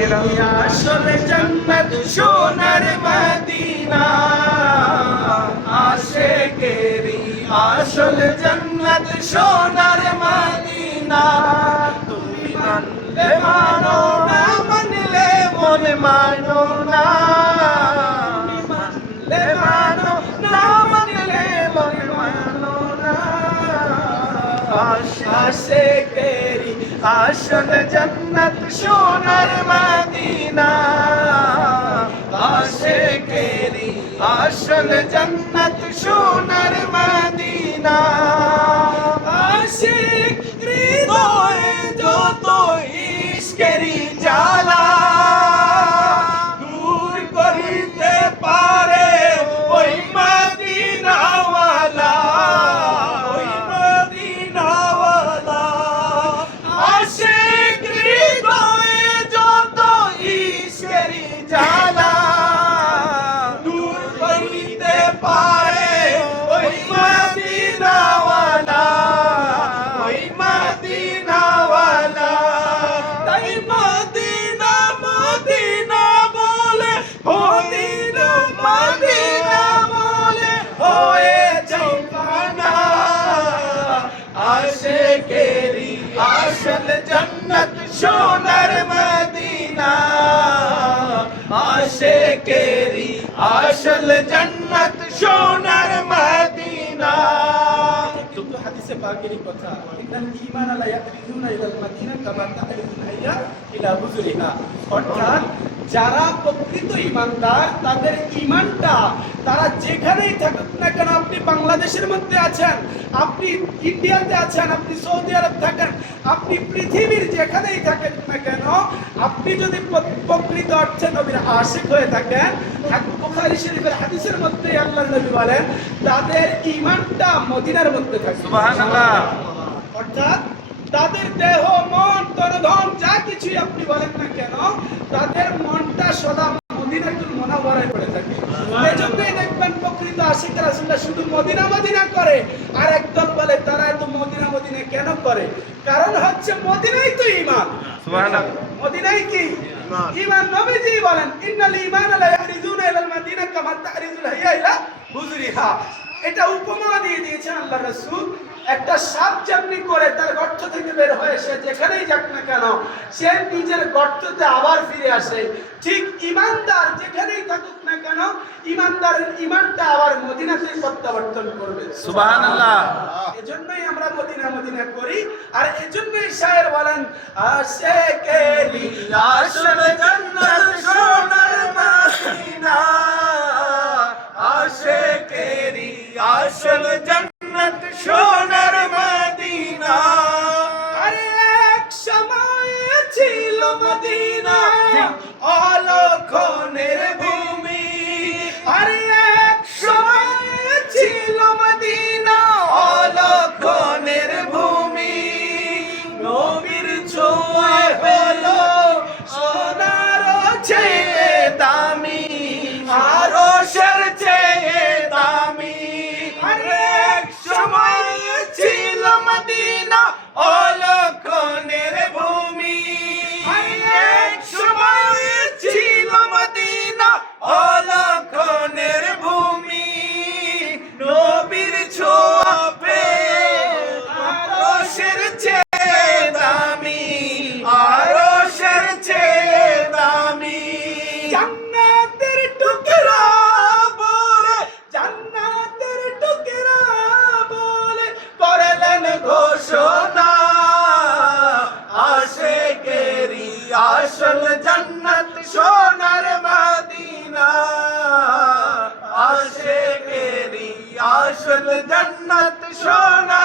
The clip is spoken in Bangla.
আসল জান্নাত সোনার মদিনা আশিকেরি আসল জান্নাত সোনার মদিনা তুমি মানলে মানো না মানলে মন মানো না মানলে মানো না মানলে মন মানো না আশিকেরি আসল জান্নাত সোনার মদিনা আশিকেরি আসল জান্নাত সোনার মদিনা আশিক হৃদয়ে যত ইশকেরি জ্বালা দূর করিতে পারে ওই মদিনাওয়ালা ওই মদিনাওয়ালা আশিক হৃদয়ে যত ইশকেরি জ্বালা দূর করিতে পারে ওই মদিনাওয়ালা ওই মদিনাওয়ালা তাই মদিনা মদিনা বলে মদিনা মদিনা বলে হয়ে যাওয়ানা আশিকেরি আসল জান্নাত সোনার মদিনা আশিকেরি আসল জান্নাত সোনার মদিনা কিন্তু হাদিসে পাকেরই কথা ইন্নাল ঈমান লা ইয়াখরুজুনা ইলাল মদিনা কামা তাখরুজুল হাইয়া ইলা বুজরিহা অর্থাৎ যারা প্রকৃত ঈমানদার তাদের ঈমানটা তারা যেখানেই থাকুক না কেন আপনি বাংলাদেশের মধ্যে আছেন আপনি ইন্ডিয়াতে আছেন আপনি সৌদি আরব থাকেন আপনি পৃথিবীর যেখানেই থাকেন না কেন আপনি যদি প্রকৃত অর্থে নবীর আশিক হয়ে থাকেন বুখারী শরীফের হাদিসের মধ্যে আল্লাহর নবী বলেন তাদের ঈমানটা মদিনার মধ্যে থাকে সুবহানাল্লাহ অর্থাৎ তাদের দেহ মন তন ধন যা কিছুই আপনি বলেন না কেন তাদের মনটা সদা মদিনাতুল মুনাওয়ারায় পড়ে থাকে এজন্যই দেখবেন প্রকৃত আশিক রাসূলুল্লাহ শুধু মদিনা মদিনা করে আর একদল বলে তারা এত মদিনা মদিনা কেন করে কারণ হচ্ছে মদিনাই তো ঈমান সুবহানাল্লাহ মদিনাই কি ঈমান নবীজি বলেন ইন্নাল ঈমান লা ইয়াখরুজুনা ইলাল মদিনা কামা তাখরুজুল হাইয়া ইলা বুজরিহা এটা উপমা দিয়ে দিয়েছেন আল্লাহর রাসূল একটা সাপ যেমনি করে তার গর্ত থেকে বের হয়ে সে যেখানেই যাক না কেন সে নিজের গর্ততে আবার ফিরে আসে ঠিক ঈমানদার যেখানেই থাকুক না কেন ঈমানদারের ঈমানটা আবার মদিনাতেই প্রত্যাবর্তন করবে সুবহানাল্লাহ এজন্যই আমরা মদিনা মদিনা করি আর এজন্যই শায়ের বলেন আশিকেরি আসল জান্নাত সোনার মদিনা আশিকেরি আসল জান্নাত সোনার মদিনা আরে এক সময় ছিল মদিনা অলক্ষণের ভূমি আরে এক সময় ছিল মদিনা অলক্ষণের ভূমি নবীর ছোঁয়ায় হলো সোনার চেয়ে দামি আরশের চেয়ে দামি আরে এক সময় ছিল মদিনা অলক্ষণের ভূমি এক সময় ছিল মদিনা অলক্ষণের ভূমি নবীর ছোঁয়া পেয়ে আরশের চেয়ে দামি আরশের চেয়ে দামি জান্নাতের টুকরা বলে জান্নাতের টুকরা বলে করলেন ঘোষণা আশিকেরি আসল জান্নাত সোনার মদিনা আশিকেরি আসল জান্নাত সোনার